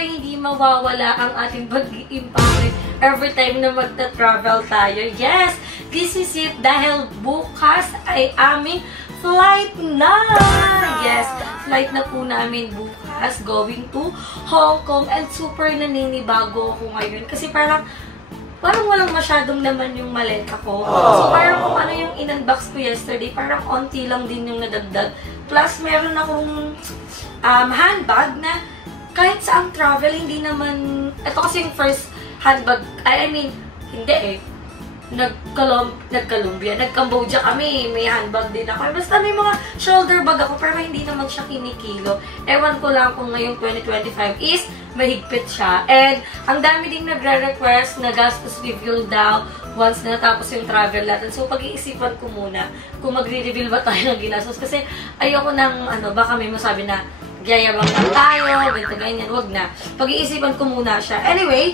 hindi mawawala ang ating pag-iimpake every time na magta-travel tayo. Yes, this is it dahil bukas ay aming flight na! Yes, flight na po namin bukas going to Hong Kong and super naninibago ako ngayon kasi parang walang masyadong naman yung maleta ko. So parang kung ano yung in-unbox ko yesterday, parang onti lang din yung nadagdag. Plus meron akong handbag na kahit sa ang travel, hindi naman, ito kasi yung first handbag, hindi eh. Nag-Colombia, nag-Cambodia kami, may handbag din ako. Basta may mga shoulder bag ako, pero hindi naman siya kinikilo. Ewan ko lang kung ngayong 2025 is mahigpit siya. And ang dami ding nagre-request na gastos reveal daw once na natapos yung travel natin. So pag-iisipan ko muna kung magre-reveal ba tayo ng ginastos. Kasi ayoko nang, baka may masabi na gyayabang lang tayo, ganito ganyan, wag na. Pag-iisipan ko muna siya. Anyway,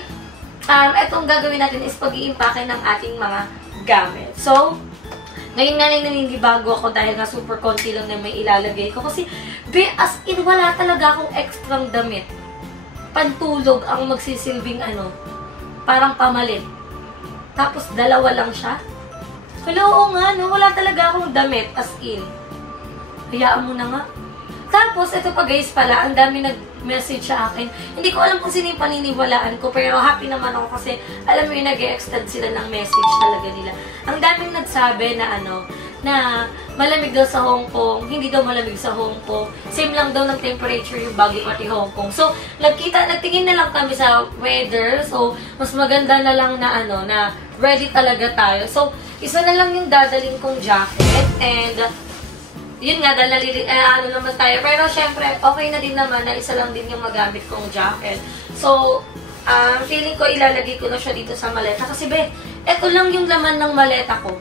itong gagawin natin is pag-iimpake ng ating mga gamit. So, ngayon nga naninibago ako dahil nga super konti lang na may ilalagay ko. Kasi, as in, wala talaga akong extrang damit. Pantulog ang magsisilbing parang pamalit. Tapos, dalawa lang siya. Oo nga, no? Wala talaga akong damit, as in. Hayaan mo na nga. Tapos, ito pa guys pala, ang dami nag-message sa akin. Hindi ko alam kung sino yung paniniwalaan ko, pero happy naman ako kasi alam mo yung nag-e-extend sila ng message talaga nila. Ang daming nagsabi na na malamig daw sa Hong Kong, hindi daw malamig sa Hong Kong. Same lang daw ng temperature yung Baguio pati Hong Kong. So, nagtingin na lang kami sa weather. So, mas maganda na lang na na ready talaga tayo. So, isa na lang yung dadalhin kong jacket and yun nga, dahil naman tayo. Pero syempre, okay na din naman na isa lang din yung magamit kong jacket. So, feeling ko ilalagay ko na siya dito sa maleta. Kasi eto lang yung laman ng maleta ko.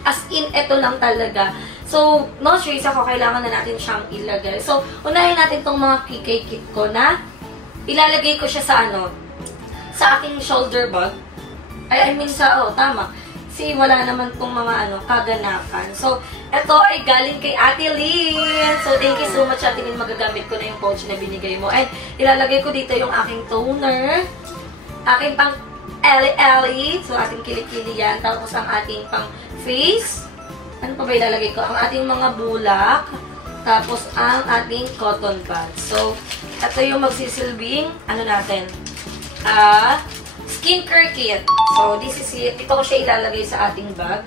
As in, eto lang talaga. So, no choice ako, kailangan na natin siyang ilagay. So, unahin natin tong mga kit ko na ilalagay ko siya sa sa aking shoulder bag. Tama. Kasi wala naman tong mga kaganapan. So, ito ay galing kay Ate Lynn. So, thank you so much, Ate Lynn. Magagamit ko na yung pouch na binigay mo. And, ilalagay ko dito yung aking toner. Aking pang Ellie. So, ating kilikili yan. Tapos, ang ating pang face. Ano pa ba ilalagay ko? Ang ating mga bulak. Tapos, ang ating cotton buds. So, ito yung magsisilbing, natin? Skincare kit. So, this is it. Ito ko siya ilalagay sa ating bag.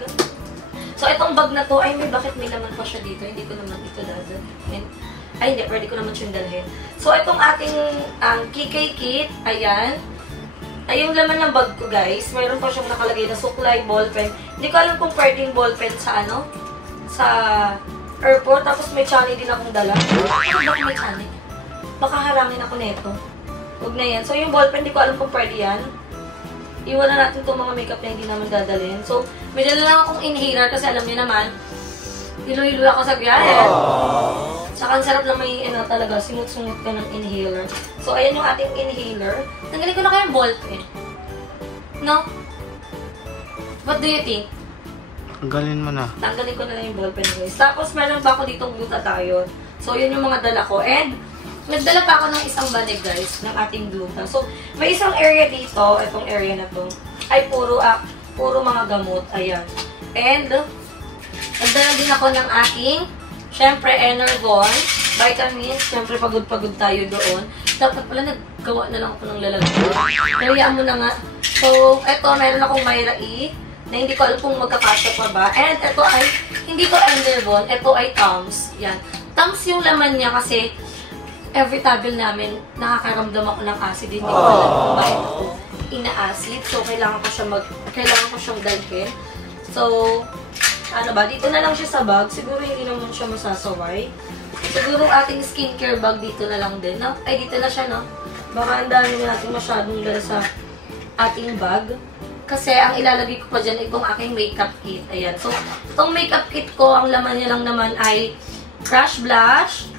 So, itong bag na to, bakit may laman pa siya dito? Hindi ko naman ito dadalhin. Hindi, pwede ko naman siyang dalhin. So, itong ating kikay kit, ayan. Ay, yung laman ng bag ko, guys, mayroon pa siyang nakalagay na suklay, ballpen. Hindi ko alam kung pwedeng ballpen sa sa airport. Tapos, may chani din akong dala. Bakit may chani? Baka harangin ako neto. Huwag na yan. So, yung ballpen, hindi ko alam kung pwede yan. Iwan na natin itong mga makeup na hindi naman dadalhin. So, may dala lang akong inhaler kasi alam niyo naman, hilo-hilo ako sa biyahe. Saka ang sarap lang may talaga, sinut-sungut ka ng inhaler. So, ayan yung ating inhaler. Tanggalin ko na kayang ballpen. No? What do you think? Tanggalin mo na. Tanggalin ko na lang yung ballpen, guys. Tapos, meron pa ako ditong glutathione. So, yun yung mga dala ko. And, nagdala pa ako ng isang banig, guys, ng ating gluta. So, may isang area dito, itong area na to, ay puro mga gamot. Ayan. And, nagdala din ako ng aking, syempre, Energon, vitamins. Syempre, pagod-pagod tayo doon. Dapat pala, naggawa na lang ako ng lalagyan. Kayaan mo na nga. So, eto, meron akong Myra E, na hindi ko alam kung magkakasya pa ba. And, eto ay, hindi to Energon, eto ay Tums. Yan. Tums yung laman niya kasi, every travel namin, nakakaramdam ako ng acid. Hindi ko alam kung bakit ako ina-acid. So, kailangan ko siyang dalhin. So, dito na lang siya sa bag. Siguro hindi naman siya masasaway. Siguro ating skincare bag dito na lang din. No? Ay, dito na siya, no? Baka ang dami na natin masyadong dala sa ating bag. Kasi, ang ilalagay ko pa dyan itong aking makeup kit. Ayan. So, itong makeup kit ko, ang laman niya lang naman ay crush blush,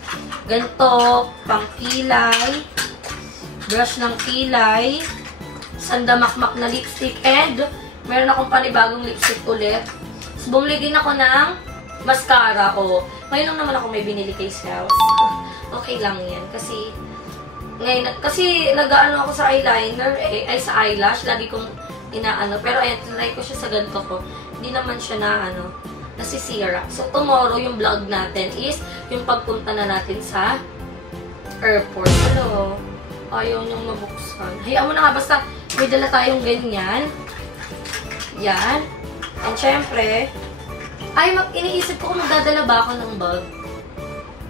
ganito, pangkilay, brush ng kilay, sandamakmak na lipstick, and meron akong panibagong lipstick ulit. So, bumili din ako ng mascara. Ngayon lang naman ako may binili kay Sales. Okay lang yan. Kasi, Ngayon, kasi nag-ano ako sa eyeliner, ay sa eyelash, lagi kong inaano. Pero ayan, tinry ko siya sa ganito ko. Hindi naman siya na, nasisira. So, tomorrow, yung vlog natin is yung pagpunta na natin sa airport. Hello? Ayaw niyang mabuksan. Hayaan mo na nga, basta may dala tayong ganyan. Yan. And syempre, iniisip ko kung magdadala ba ako ng bag.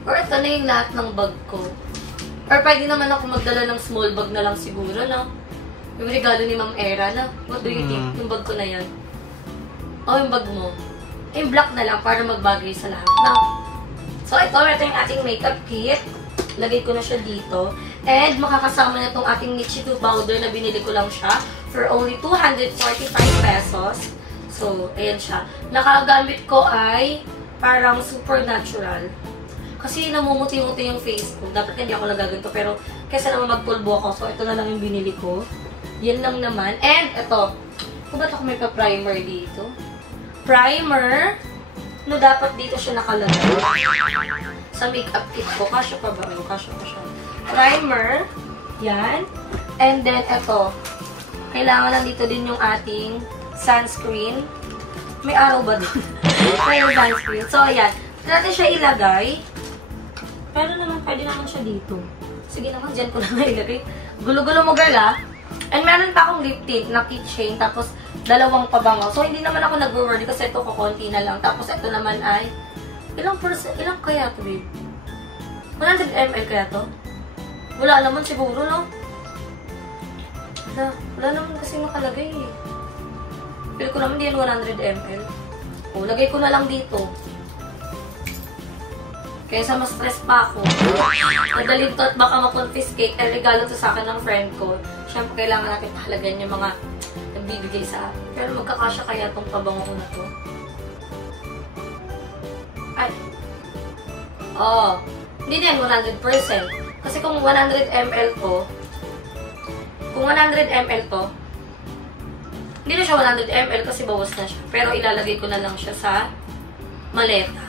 Or ito na yung lahat ng bag ko. Or pwede naman ako magdala ng small bag na lang siguro, no? Yung regalo ni Ma'am Era, no? What do you think? Yung bag ko na yan. O, yung bag mo. Yung black na lang para magbagay sa lahat, no? So, ito yung ating makeup kit. Lagay ko na siya dito. And makakasama na itong ating Nichitu powder na binili ko lang siya for only 245 pesos. So, ayan siya. Nakagamit ko ay parang supernatural. Kasi namumuti-muti yung face ko. Dapat hindi ako nagaganto. Pero, kaysa naman magpulbo ako. So, ito na lang yung binili ko. Yan lang naman. And, ito. Kung ba't ako may pa-primer dito? Primer. No, dapat dito siya nakalagay. Sa makeup kit ko. Kasya pa ba? Kasya pa siya. Primer. Yan. And then, ito. Kailangan lang dito din yung ating sunscreen. May araw ba doon? May sunscreen. So, ayan. Natin siya ilagay. Pero naman, pwede naman siya dito. Sige naman, dyan ko lang ilagay. Gulo-gulo mo, girl, ah. And meron pa akong lip tint na keychain, tapos 2 pabango. So, hindi naman ako nag-worry kasi ito kukunti na lang. Tapos, ito naman ay, ilang kaya ito, babe? 100 ml kaya ito? Wala naman siguro, no? Wala naman kasi nakalagay, eh. Feel ko naman din 100 ml. O, lagay ko na lang dito. Kaysa ma-stress pa ako. Madaling to at baka ma-confiscate. Regalo to sa akin ng friend ko. Siyempre, kailangan natin pahalagan yung mga nagbibigay sa akin. Pero magkakasya kaya itong pabango ko na to. Ay. Oh. Hindi din 100%. Kasi kung 100 ml to, hindi na siya 100 ml kasi bawas na siya. Pero ilalagay ko na lang siya sa maleta.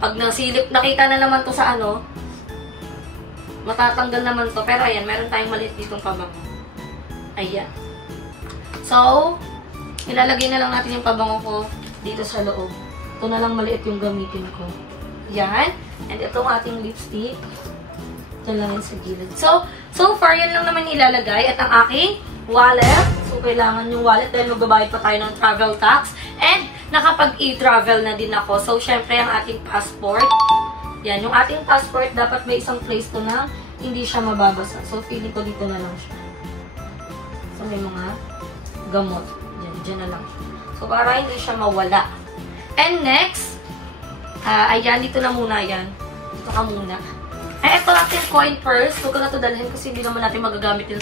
Pag nasilip, nakita na naman to sa matatanggal naman to. Pero ayan, meron tayong maliit ditong pabango. Ayan. So, ilalagay na lang natin yung pabango ko dito sa loob. Ito na lang maliit yung gamitin ko. Ayan. And itong ating lipstick. Ito lang yung sa gilid. So far, yan lang naman ilalagay. At ang aking wallet. So, kailangan yung wallet dahil magbabayad pa tayo ng travel tax. And, nakapag-e-travel na din ako. So, syempre, ang ating passport. Yan, yung ating passport, dapat may isang place to na hindi siya mababasa. So, feeling ko dito na lang siya. So, may mga gamot. Diyan na lang. So, para hindi siya mawala. And next, ayan, dito na muna yan. Dito ka muna. Ito natin coin purse. Huwag ko na ito dalhin kasi hindi naman natin magagamit yun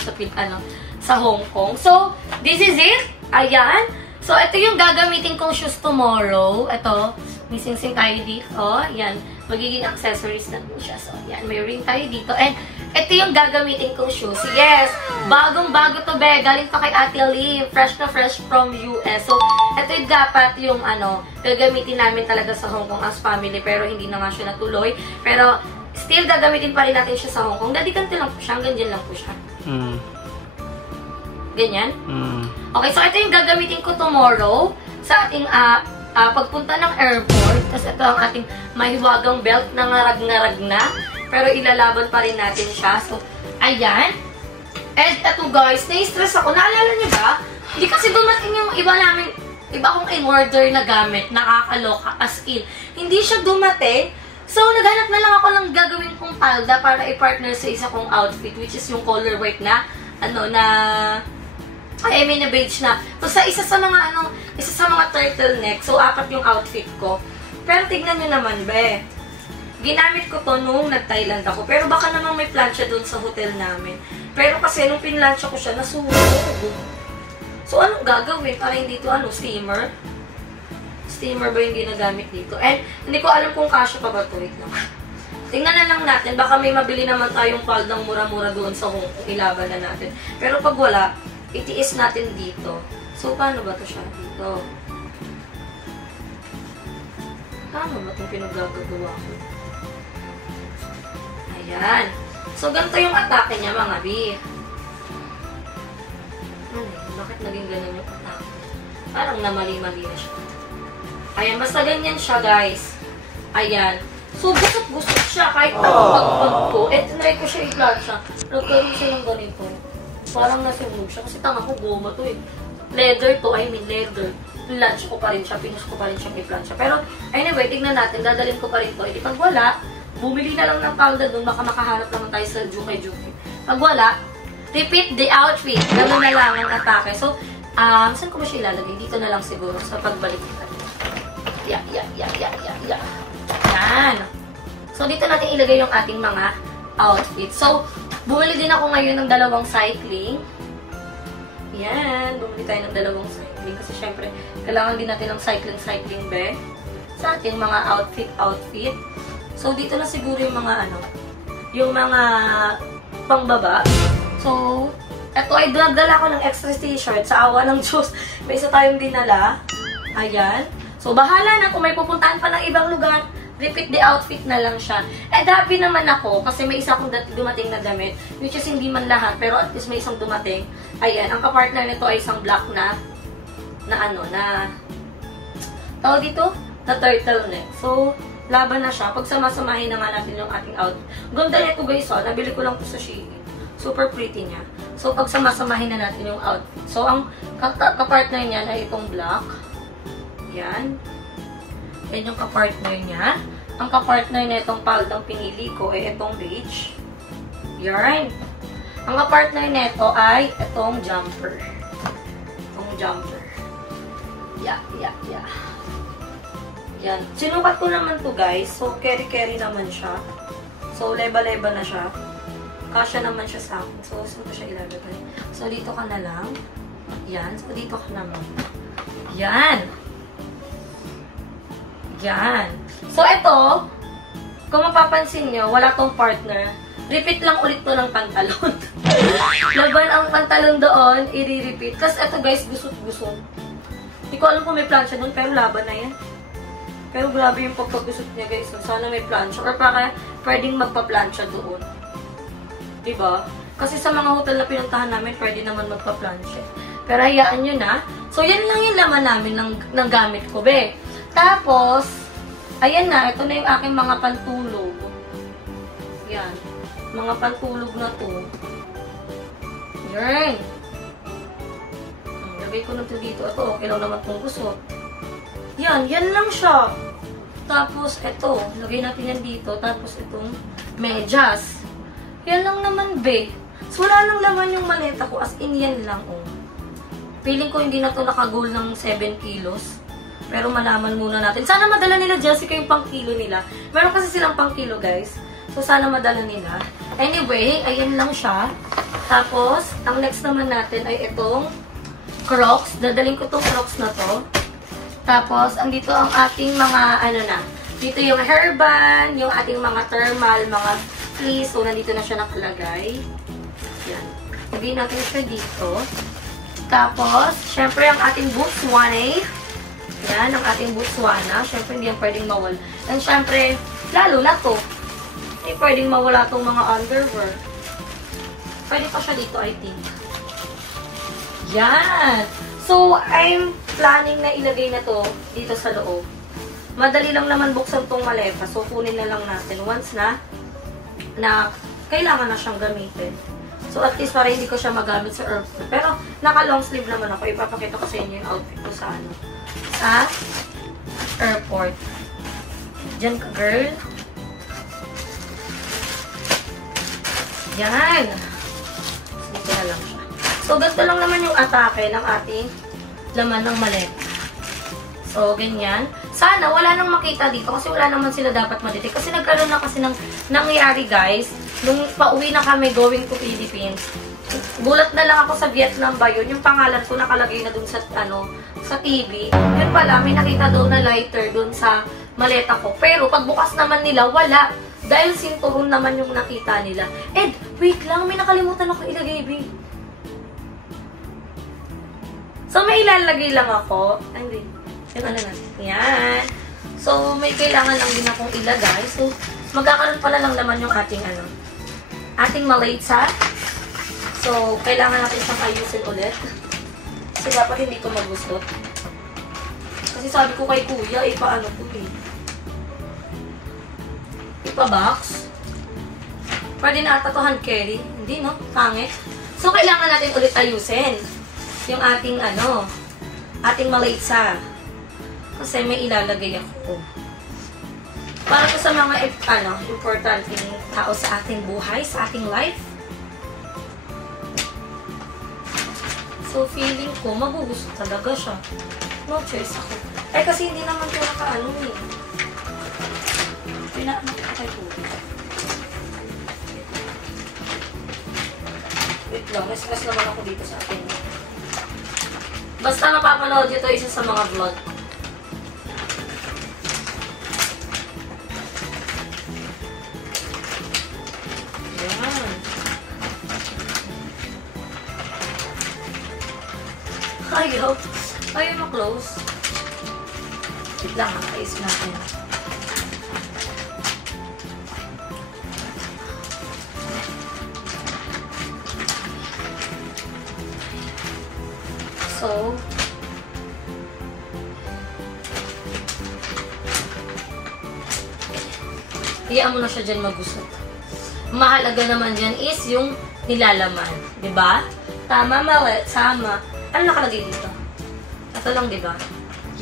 sa Hong Kong. So, this is it. Ayan. So, ito yung gagamitin kong shoes tomorrow. Ito, may sing-sing tayo dito. Yan, magiging accessories na po siya. So, yan, may ring tayo dito. And, ito yung gagamitin kong shoes. Yes, bagong-bago to, be. Galing pa kay Ate Lim. Fresh na fresh from US. So, ito yung dapat yung, gagamitin namin talaga sa Hong Kong as family. Pero, hindi na nga siya natuloy. Pero, still, gagamitin pa rin natin siya sa Hong Kong. Dati ganito lang po siya. Hanggang dyan lang po siya. Ganyan? Okay, so ito yung gagamitin ko tomorrow sa ating pagpunta ng airport. Tapos ito ang ating mahiwagang belt na ngarag-ngarag na. Pero ilalaban pa rin natin siya. So, ayan. And ito guys, na-stress ako. Naalala niyo ba? Hindi kasi dumating yung iba kong in-order na gamit. Nakakaloka. As in, hindi siya dumating. So, naghanap na lang ako ng gagawin kong palda para i-partner sa isa kong outfit. Which is yung color white na, I mean, na beige na. So, isa sa mga turtleneck. So, 4 yung outfit ko. Pero, tignan nyo naman, be. Ginamit ko to nung nag-Thailand ako. Pero, baka naman may plancha dun sa hotel namin. Pero, kasi nung pinlansya ko siya, nasunog. So, anong gagawin? Para hindi to, steamer? Steamer ba yung ginagamit dito? And, hindi ko alam kung kasya pa ba ito. Wait lang. Tingnan na lang natin. Baka may mabili naman tayong paldang mura-mura doon sa Hong Kong. Ilaban na natin. Pero, pag wala, itiis natin dito. So, paano ba ito siya dito? Paano ba itong pinaggagawa ko? Ayan. So, ganito yung atake niya, mga bi. Bakit naging ganun yung atake? Parang namali-mali na siya. Ayan, basta ganyan siya, guys. Ayan. So, gusot-gusot siya kahit pag-pag ko. Tinry ko siya i-plancha. Nagkaroon siya ng ganito. Parang nasunog siya. Kasi tanga ko, goma to eh. Leather to, leather. Plancha ko pa rin siya, pinus ko pa rin siya i-plancha. Pero, anyway, tignan natin. Dadalhin ko pa rin to. Di pag wala, bumili na lang ng palda doon. Baka makaharap naman tayo sa Juke-Juke. Pag wala, repeat the outfit. Ganun na lang ang atake. So, saan ko ba siya ilalagay? Dito na lang siguro sa pagbalik kita. Yan. So, dito natin ilagay yung ating mga outfit. So, bumili din ako ngayon ng dalawang cycling. Yan. Bumili tayo ng dalawang cycling. Kasi syempre, kailangan din natin ng cycling bag sa ating mga outfit. So, dito na siguro yung mga yung mga pangbaba. So, eto ay nagdala ko ng extra t-shirt sa awa ng Diyos. May isa tayong dinala. Ayan. So, bahala na kung may pupuntahan pa ng ibang lugar, repeat the outfit na lang siya. Happy naman ako kasi may isa akong dumating na damit, which is hindi man lahat, pero at least may isang dumating. Ayan, ang kapartner nito ay isang black na tawag dito? Na turtleneck. So, laban na siya. Pag samasamahin na nga natin yung ating outfit. Ganda nito guys, nabili ko lang po sa Shein. Super pretty niya. So, pag samasamahin na natin yung outfit. So, ang kapartner niya ay itong black. Yan. Yan yung kapartner niya. Ang kapartner na itong paldang pinili ko ay itong beige. Yan. Ang kapartner nito ay itong jumper. Itong jumper. Yeah. Yan. Sinukat ko naman to guys. So, carry naman siya. So, leba-leba na siya. Kasya naman siya sa akin. So, saan ko siya ilalagay? So, dito ka na lang. Yan. So, dito ka naman. Yan. So, ito, kung mapapansin nyo, wala tong partner. Repeat lang ulit to ng pantalon. Laban ang pantalon doon, i-repeat. Tapos, ito guys, gusot-gusot. Hindi ko alam kung may plancha doon, pero laban na yan. Pero grabe yung pagpagusot niya guys. Sana may plancha. Or baka pwedeng magpa-plancha doon. Diba? Kasi sa mga hotel na pinuntahan namin, pwede naman magpa-plancha. Pero hayaan nyo na. So, yan lang yung laman namin ng gamit ko, be. Tapos, ayan na. Ito na yung aking mga pantulog. Yan. Mga pantulog na to. Yan. Lagay ko na ito dito. Ito, okay lang naman itong gusot. Yan lang siya. Tapos, ito. Lagay natin yan dito. Tapos, itong medyas. Yan lang naman, be. So, wala nang laman yung maleta ko. As in, yan lang, oh. Feeling ko hindi na to nakagol ng 7 kilos. Pero malaman muna natin. Sana madala nila, Jessica, yung pang kilo nila. Meron kasi silang pang kilo, guys. So, sana madala nila. Anyway, ayan lang siya. Tapos, ang next naman natin ay itong Crocs. Dadaling ko itong Crocs na to. Tapos, andito ang ating mga, dito yung hairband, yung ating mga thermal, mga fleece. So, nandito na siya nakalagay. Yan. Lagay natin siya dito. Tapos, syempre, ang ating boots, 1A. Yan, ang ating Botswana. Siyempre, hindi yan pwedeng mawala. And siyempre, lalo na to. Hindi pwedeng mawala itong mga underwear. Pwede pa siya dito, I think. Yan! So, I'm planning na ilagay na to dito sa loob. Madali lang naman buksan tong maleta. So, kunin na lang natin once na kailangan na siyang gamitin. So, at least para hindi ko siya magamit sa airport. Pero, naka-long sleeve naman ako. Ipapakita ko sa inyo yung outfit ko sa sa airport. Diyan ka, girl. Yan. Dito na lang siya. So, ganito lang naman yung atake ng ating laman ng maleta. So, ganyan. Sana, wala nang makita dito kasi wala naman sila dapat madetect. Kasi nagkaroon na kasi ng nangyari, guys. Nung pauwi na kami going to Philippines, gulat na lang ako sa Vietnam ba yun. Yung pangalan ko nakalagay na dun sa, sa TV. Yun pala, may nakita doon na lighter dun sa maleta ko. Pero, pagbukas naman nila, wala. Dahil sinturon naman yung nakita nila. Ed, wait lang. May nakalimutan ako ilagay, babe. So, may ilalagay lang ako. Hindi. Yung natin. Yan. So, may kailangan lang din akong ilagay. So, magkakaroon pala lang naman yung ating ating malaysa. So, kailangan natin siyang ayusin ulit. Kasi dapat hindi ito magusot. Kasi sabi ko kay kuya, ipaano ko eh. Ipa-box. Pwede na ata to hand carry. Hindi, no? Pangit. So, kailangan natin ulit ayusin yung ating, ating malaysa. Kasi may ilalagay ako. Para to sa mga, importanteng tao sa ating buhay, sa ating life. So, feeling ko, magugusto talaga siya. No choice ako. Eh, kasi hindi naman ito nakaano eh. Pinaano ko kay Kuya. Wait lang, stress naman ako dito sa akin. Basta napapanood ito isa sa mga vlog. Yan. Ayaw. Ayaw ma-close. Wait lang, ayos natin. So, hiyaan mo na siya dyan magusot. Mahalaga naman dyan is yung nilalaman. Diba? Tama, mali. Tama. Ano nakalagay dito? Ito lang, diba?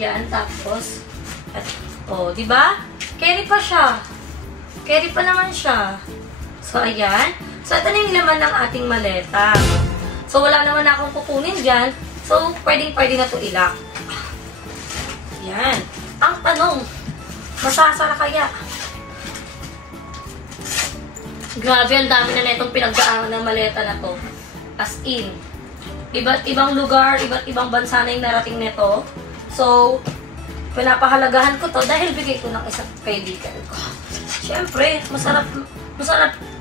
Yan, tapos, diba? Carry pa siya. Carry pa naman siya. So, ayan. So, ito na yung laman ng ating maleta. So, wala naman na akong kukunin dyan. So, pwedeng-pwede na ito ilak. Yan. Ang tanong, masasara kaya? Grabe, ang dami na itong pinagdaanan ng maleta na to. As in, iba't ibang lugar, iba't ibang bansa na yung narating nito. So, pinapahalagahan ko to dahil bigay ko ng isang kaibigan ko. Siyempre,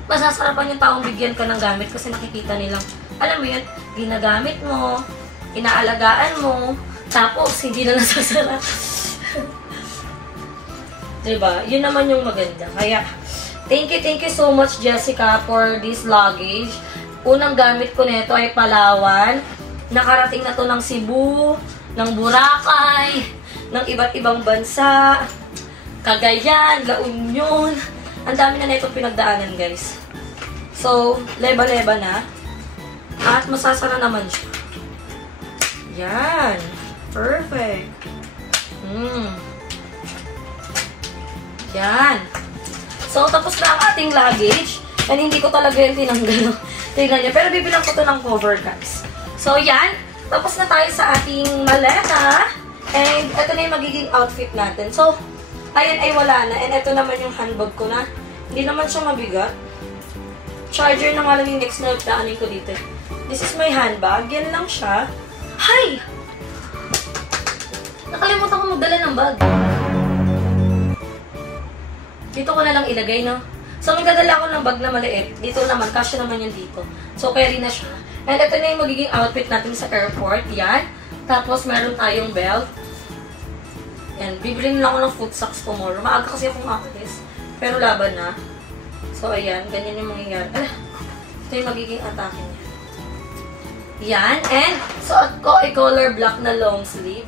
masasarapan yung taong bigyan ka ng gamit kasi nakikita nilang, alam mo yun, ginagamit mo, inaalagaan mo, tapos hindi na nasasarap. Diba? Yun naman yung maganda. Kaya, thank you so much, Jessica, for this luggage. Unang gamit ko nito ay Palawan. Nakarating na to ng Cebu, ng Boracay, ng iba't ibang bansa, Cagayan, La Union. Ang dami na itong pinagdaanan, guys. So, leba-leba na. At masasara naman siya. Yan. Perfect. Yan. So, tapos na ang ating luggage. And hindi ko talaga yung tinanggal. Tingnan niyo. Pero bibilang ko to ng cover, guys. So, yan. Tapos na tayo sa ating maleta. And ito na yung magiging outfit natin. So, ayan ay wala na. And ito naman yung handbag ko na. Hindi naman siya mabigat. Charger na nga lang yung next na daanin ko dito. This is my handbag. Yan lang siya. Hay! Nakalimutan ko magdala ng bag. Dito ko na lang ilagay, no? So, magdadala ko ng bag na maliit. Dito naman, kasya naman yun dito. So, carry na siya. And ito na yung magiging outfit natin sa airport. Yan. Tapos, meron tayong belt. Yan. Bibili na ako ng foot socks tomorrow. Maaga kasi akong akalis. Pero laban na. So, ayan. Ganyan yung mangyayari. Ito yung magiging atake niya. Yan. And, suot ko ay color black na long sleeve.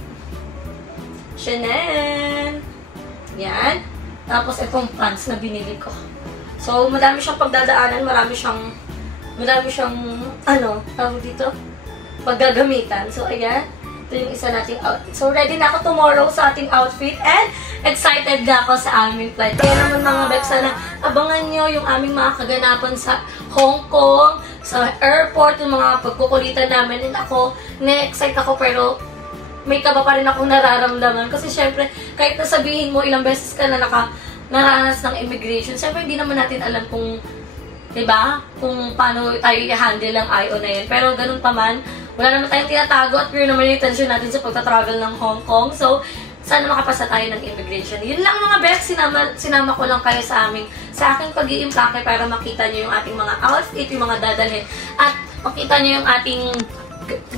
Chanel. Yan. Tapos, itong pants na binili ko. So, madami siyang pagdadaanan. Marami siyang, tawag dito, paggagamitan. So, ayan. Ito yung isa nating outfit. So, ready na ako tomorrow sa ating outfit. And, excited na ako sa aming flight. Kaya naman mga Bex, sana abangan nyo yung aming mga kaganapan sa Hong Kong, sa airport, yung mga pagkukulitan namin. And ako, na-excite ako pero may kaba pa rin akong nararamdaman. Kasi syempre, kahit nasabihin mo ilang beses ka na naranas ng immigration, syempre hindi naman natin alam kung, diba, kung paano tayo i-handle ang IO na yun. Pero ganun pa man, wala naman tayong tinatago at pure naman yung tension natin sa pagta-travel ng Hong Kong. So, sana makapasa tayo ng immigration. Yun lang mga Bex, sinama ko lang kayo sa aking pag-iimpake para makita nyo yung ating mga outfit, yung mga dadalhin, at makita nyo yung ating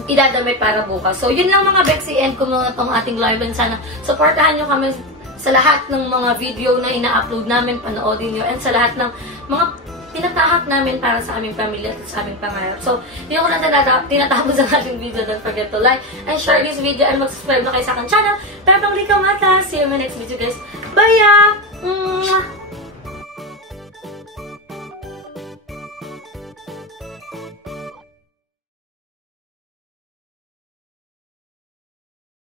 idadamit para bukas. So, yun lang mga Bex, i-end ko muna itong ating live and sana supportahan nyo kami sa lahat ng mga video na ina-upload namin, panoodin nyo, and sa lahat ng mga tinatahak namin para sa aming pamilya at sa aming pangarap. So, hindi ko na tinatapos ang ating video. Don't forget to like and share this video and mag-subscribe na kayo sa aking channel. Pero pang Rika Mata, see you in my next video guys. Bye!